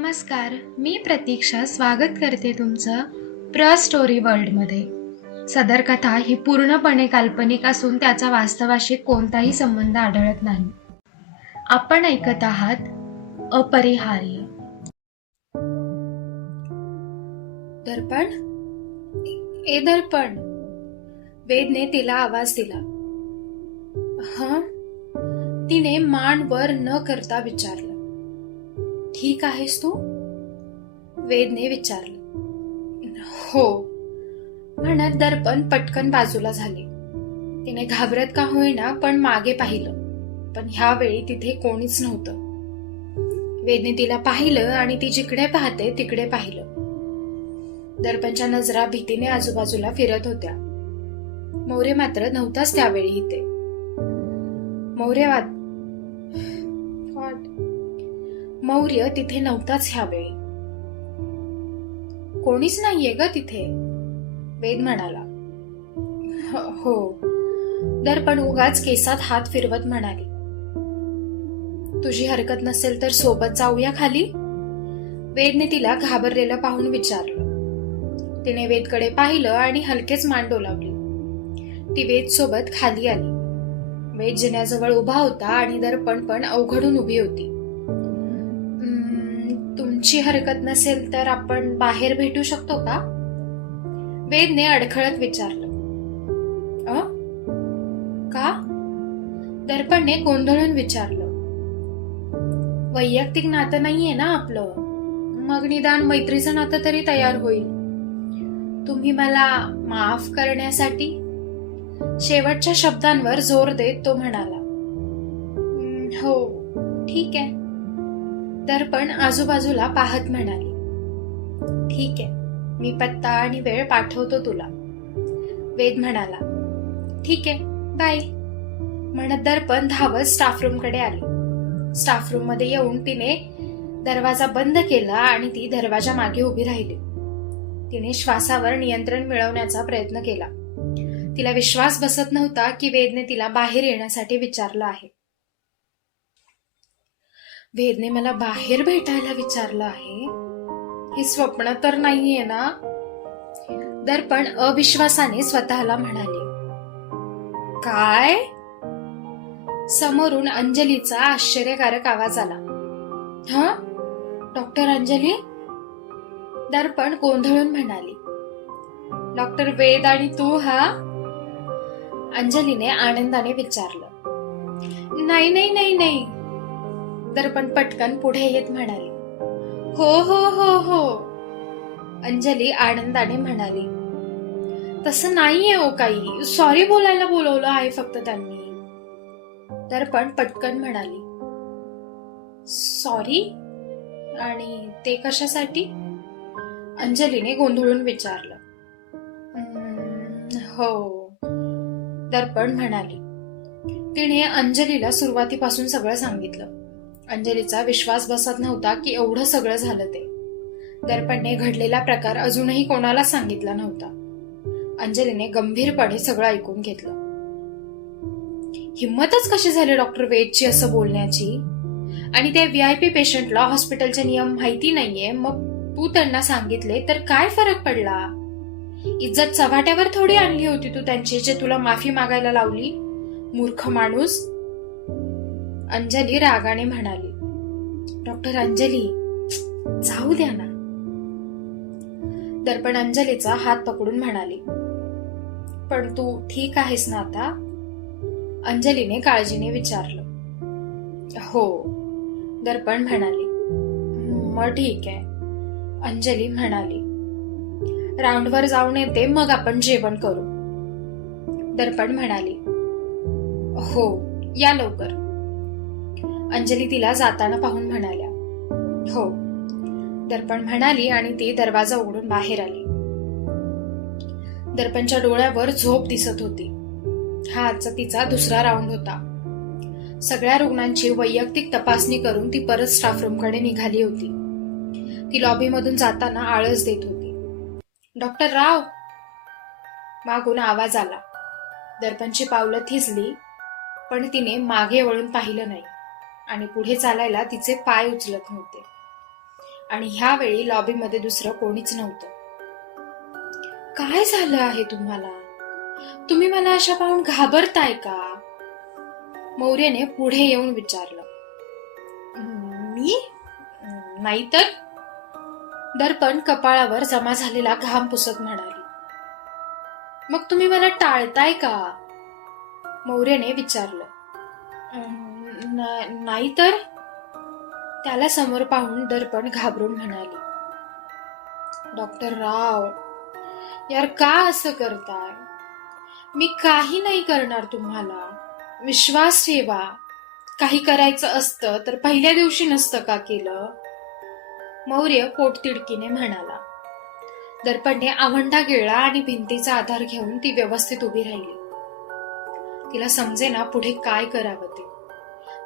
नमस्कार, मी प्रतीक्षा स्वागत करते तुमचं स्टोरी वर्ल्डमध्ये. सदर कथा ही पूर्णपणे काल्पनिक असून त्याचा वास्तवाशी कोणताही संबंध आढळत नाही. आपण ऐकत आहात अपरिहार्य. दर्पण, ए दर्पण, वेदने तिला आवाज दिला. हं? तिने मान वर न करता विचारलं, ठीक आहेस तू? वेदने विचारलं. हो म्हणत दर्पण पटकन बाजूला झाले. तिने घाबरत का होईना पण मागे पाहिलं, पण ह्यावेळी तिथे कोणीच नव्हतं. वेदने तिला पाहिलं आणि ती जिकडे पाहते तिकडे पाहिलं. दर्पणच्या नजरा भीतीने आजूबाजूला फिरत होत्या. मौर्य मात्र नव्हताच त्यावेळी इथे. मौर्य तिथे नव्हताच ह्यावेळी. कोणीच नाहीये ग तिथे, वेद म्हणाला. हो, दर्पण उगाच केसात हात फिरवत म्हणाली. तुझी हरकत नसेल तर सोबत जाऊया खाली? वेदने तिला घाबरलेलं पाहून विचारलं. तिने वेदकडे पाहिलं आणि हलकेच मान डोलावली. ती वेद सोबत खाली आली. वेद जिन्याजवळ उभा होता आणि दर्पण पण अवघडून उभी होती. तुमची हरकत नसेल तर आपण बाहेर भेटू शकतो का? वेदने अडखळत विचारलं. का? दर्पणने गोंधळून विचारलं. वैयक्तिक नातं नाहीये ना आपलं, मग निदान मैत्रीचं नातं तरी तयार होईल. तुम्ही मला माफ करण्यासाठी? शेवटच्या शब्दांवर जोर देत तो म्हणाला. हो, ठीक आहे. दर्पण आजूबाजूला पाहत म्हणाली. ठीक आहे, मी पत्ता आणि वेळ पाठवतो तुला. वेद म्हणाला. ठीक आहे, बाय म्हणत दर्पण धावत स्टाफ रूम कडे आली. स्टाफ रूम मध्ये येऊन तिने दरवाजा बंद केला आणि ती दरवाजा मागे उभी राहिली. तिने श्वासावर नियंत्रण मिळवण्याचा प्रयत्न केला. तिला विश्वास बसत नव्हता की वेदने तिला बाहेर येण्यासाठी विचारलं आहे. वेदने मला बाहेर भेटायला विचारलं आहे? हे स्वप्न तर नाहीये ना? दर्पण अविश्वासाने स्वतःला म्हणाले. काय? समोरून अंजलीचा आश्चर्यकारक आवाज आला. डॉक्टर अंजली? दर्पण गोंधळून म्हणाली. डॉक्टर वेद आणि तू? हा? अंजलीने आनंदाने विचारलं. नाही नाही नाही नाही, दर्पण पटकन पुढे येत म्हणाली. हो हो हो हो, अंजली आनंदाने म्हणाली. तसं नाहीये हो काही, सॉरी बोलायला बोलवलं आहे फक्त त्यांनी. दर्पण पटकन म्हणाली. सॉरी? आणि ते कशासाठी? अंजलीने गोंधळून विचारलं. हो, दर्पण म्हणाली. तिने अंजलीला सुरुवातीपासून सगळं सांगितलं. अंजलीचा विश्वास बसत नव्हता की एवढं सगळं झालं ते. दर्पणने घडलेला प्रकार अजूनही कोणाला सांगितला नव्हता. अंजलीने गंभीरपणे सगळं ऐकून घेतलं. हिम्मतच कशी झाली डॉक्टर वेदची असं बोलण्याची? आणि त्या VIP पेशंटला हॉस्पिटलचे नियम माहिती नाहीये, मग तू त्यांना सांगितले तर काय फरक पडला? इज्जत चव्हाट्यावर थोडी आणली होती तू त्यांची, जे तुला माफी मागायला लावली? मूर्ख माणूस, अंजली रागाने म्हणाली. डॉक्टर अंजली, जाऊ द्या ना. दर्पण अंजलीचा हात पकडून म्हणाली. पण तू ठीक आहेस ना आता? अंजलीने काळजीने विचारलं. हो, दर्पण म्हणाली. मग ठीक आहे, अंजली म्हणाली. राऊंडवर जाऊन येते, मग आपण जेवण करू. दर्पण म्हणाली. हो, या लवकर. अंजली तिला जाताना पाहून म्हणाल्या. हो, दर्पण म्हणाली आणि ती दरवाजा उघडून बाहेर आली. दर्पणच्या डोळ्यावर झोप दिसत होती. हा आजचा तिचा दुसरा राऊंड होता. सगळ्या रुग्णांची वैयक्तिक तपासणी करून ती परत स्टाफ रूम कडे निघाली होती. ती लॉबीमधून जाताना आळस देत होती. डॉक्टर राव, मागून आवाज आला. दर्पणची पावलं थिजली, पण तिने मागे वळून पाहिलं नाही आणि पुढे चालायला तिचे पाय उचलत नव्हते. आणि ह्यावेळी लॉबीमध्ये दुसरं कोणीच नव्हतं. काय झालं आहे तुम्हाला? तुम्ही मला अशा पाहून घाबरताय का? मौर्याने पुढे येऊन विचारलं. मी? नाहीतर? दर्पण कपाळावर जमा झालेला घाम पुसत म्हणाली. मग तुम्ही मला टाळताय का? मौर्याने विचारलं. नाहीतर? त्याला समोर पाहून दर्पण घाबरून म्हणाली. डॉक्टर राव, यार का असं करताय? मी काही नाही करणार तुम्हाला. विश्वास ठेवा. काही करायचं असतं तर पहिल्या दिवशी नसतं का केलं? मौर्य पोटतिडकीने म्हणाला. दर्पणने आवंढा गिळला आणि भिंतीचा आधार घेऊन ती व्यवस्थित उभी राहिली. तिला समजेना पुढे काय करावं ते.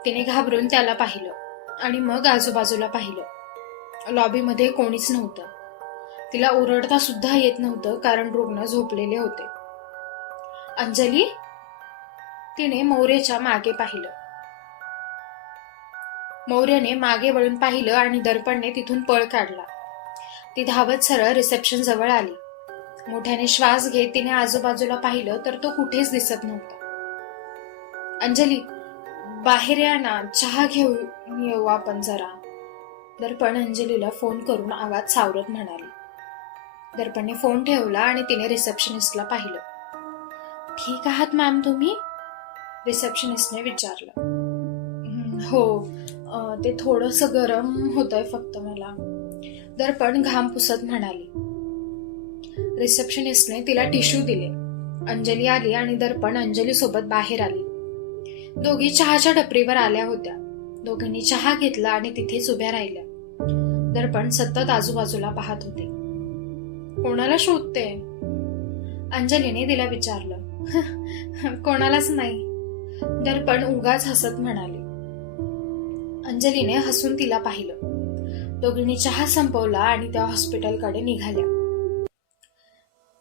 तिने घाबरून त्याला पाहिलं आणि मग आजूबाजूला पाहिलं. लॉबीमध्ये कोणीच नव्हतं. तिला ओरडता सुद्धा येत नव्हतं कारण रुग्ण झोपलेले होते. अंजली? तिने मौर्याच्या मागे पाहिलं. मौर्याने मागे वळून पाहिलं आणि दर्पणने तिथून पळ काढला. ती धावत सरळ रिसेप्शन जवळ आली. मोठ्याने श्वास घेत तिने आजूबाजूला पाहिलं तर तो कुठेच दिसत नव्हता. अंजली, बाहेर या ना, चहा घेऊन येऊ आपण जरा. दर्पण अंजलीला फोन करून आवाज सावरत म्हणाली. दर्पणने फोन ठेवला आणि तिने रिसेप्शनिस्टला पाहिलं. ठीक आहात मॅम तुम्ही? रिसेप्शनिस्टने विचारलं. हो, ते थोडंसं गरम होतंय फक्त मला. दर्पण घाम पुसत म्हणाली. रिसेप्शनिस्टने तिला टिश्यू दिले. अंजली आली आणि दर्पण अंजली सोबत बाहेर आली. दोघी चहाच्या टपरीवर आल्या होत्या. दोघींनी चहा घेतला आणि तिथेच उभ्या राहिल्या. दर्पण सतत आजूबाजूला पाहत होते. कोणाला शोधते? अंजलीने तिला विचारलं. कोणालाच नाही. दर्पण उगाच हसत म्हणाले. अंजलीने हसून तिला पाहिलं. दोघींनी चहा संपवला आणि त्या हॉस्पिटलकडे निघाल्या.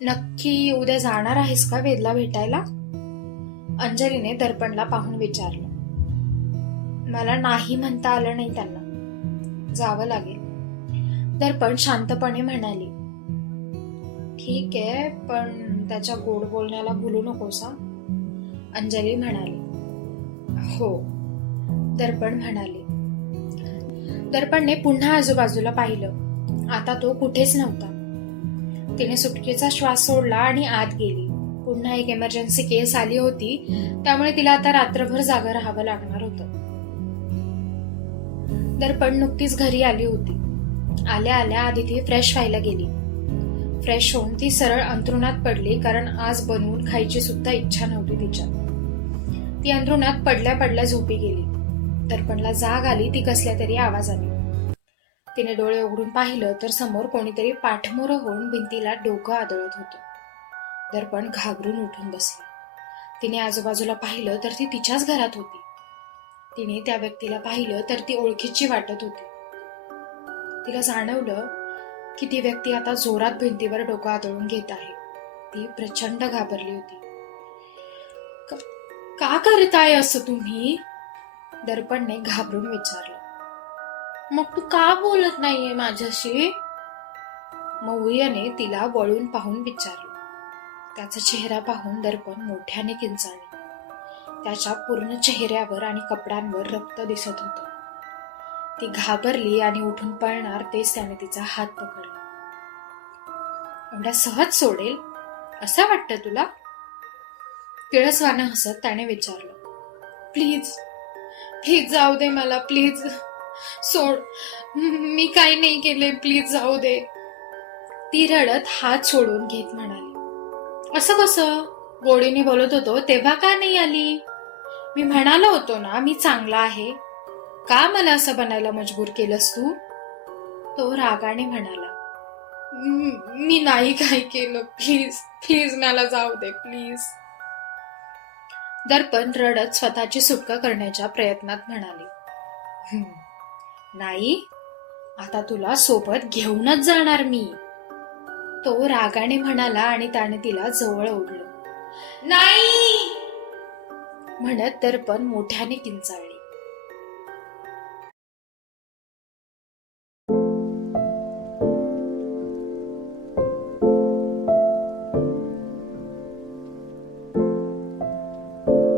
नक्की उद्या जाणार आहेस का वेदला भेटायला? अंजलीने दर्पणला पाहून विचारलं. मला नाही म्हणता आलं नाही त्यांना. जावं लागेल. दर्पण शांतपणे म्हणाली. ठीक आहे, पण त्याच्या गोड बोलण्याला भुलू नकोस. अंजली म्हणाली. हो, दर्पण म्हणाली. दर्पणने पुन्हा आजूबाजूला पाहिलं. आता तो कुठेच नव्हता. तिने सुटकेचा श्वास सोडला आणि आत गेली. पुन्हा एक इमर्जन्सी केस आली होती, त्यामुळे तिला आता रात्रभर जागं राहावं लागणार होतं. दर्पण नुकतीच घरी आली होती. आल्या आल्या आधी ती फ्रेश व्हायला गेली. फ्रेश होऊन ती सरळ अंथरुणात पडली कारण आज बनवून खायची सुद्धा इच्छा नव्हती तिच्यात. ती अंथरुणात पडल्या पडल्या झोपी गेली. दर्पणला जाग आली ती कसल्या तरी आवाजाने. तिने डोळे उघडून पाहिलं तर समोर कोणीतरी पाठमोरं होऊन भिंतीला डोकं आदळत होतं. दर्पण घाबरून उठून बसली. तिने आजूबाजूला पाहिलं तर ती तिच्याच घरात होती. तिने त्या व्यक्तीला पाहिलं तर ती ओळखीची वाटत होती. तिला जाणवलं की ती व्यक्ती आता जोरात भिंतीवर डोकं आदळून घेत आहे. ती प्रचंड घाबरली होती. का करताय असं तुम्ही? दर्पणने घाबरून विचारलं. मग तू का बोलत नाहीये माझ्याशी? मौर्याने तिला वळून पाहून विचारलं. त्याचा चेहरा पाहून दर्पण मोठ्याने किंचाळली. त्याच्या पूर्ण चेहऱ्यावर आणि कपड्यांवर रक्त दिसत होतं. ती घाबरली आणि उठून पळणार तेच त्याने तिचा हात पकडला. एवढ्या सहज सोडेल असं वाटतं तुला? किळसवानं हसत त्याने विचारलं. प्लीज प्लीज जाऊ दे मला, प्लीज सोड. मी काही नाही केले, प्लीज जाऊ दे. ती रडत हात सोडून घेत म्हणाली. असं कसं? गोडीने बोलत होतो तेव्हा का नाही आली? मी म्हणालो होतो ना मी चांगला आहे. का मला असं बनायला मजबूर केलंस तू? तो रागाने म्हणाला. मी नाही काय केलं, प्लीज प्लीज मला जाऊ दे, प्लीज. दर्पण रडत स्वतःची सुटका करण्याच्या प्रयत्नात म्हणाली. नाही, आता तुला सोबत घेऊनच जाणार मी. तो रागाने म्हणाला आणि त्याने तिला जवळ ओढलं. नाही म्हणत दर्पण मोठ्याने किंचाळली.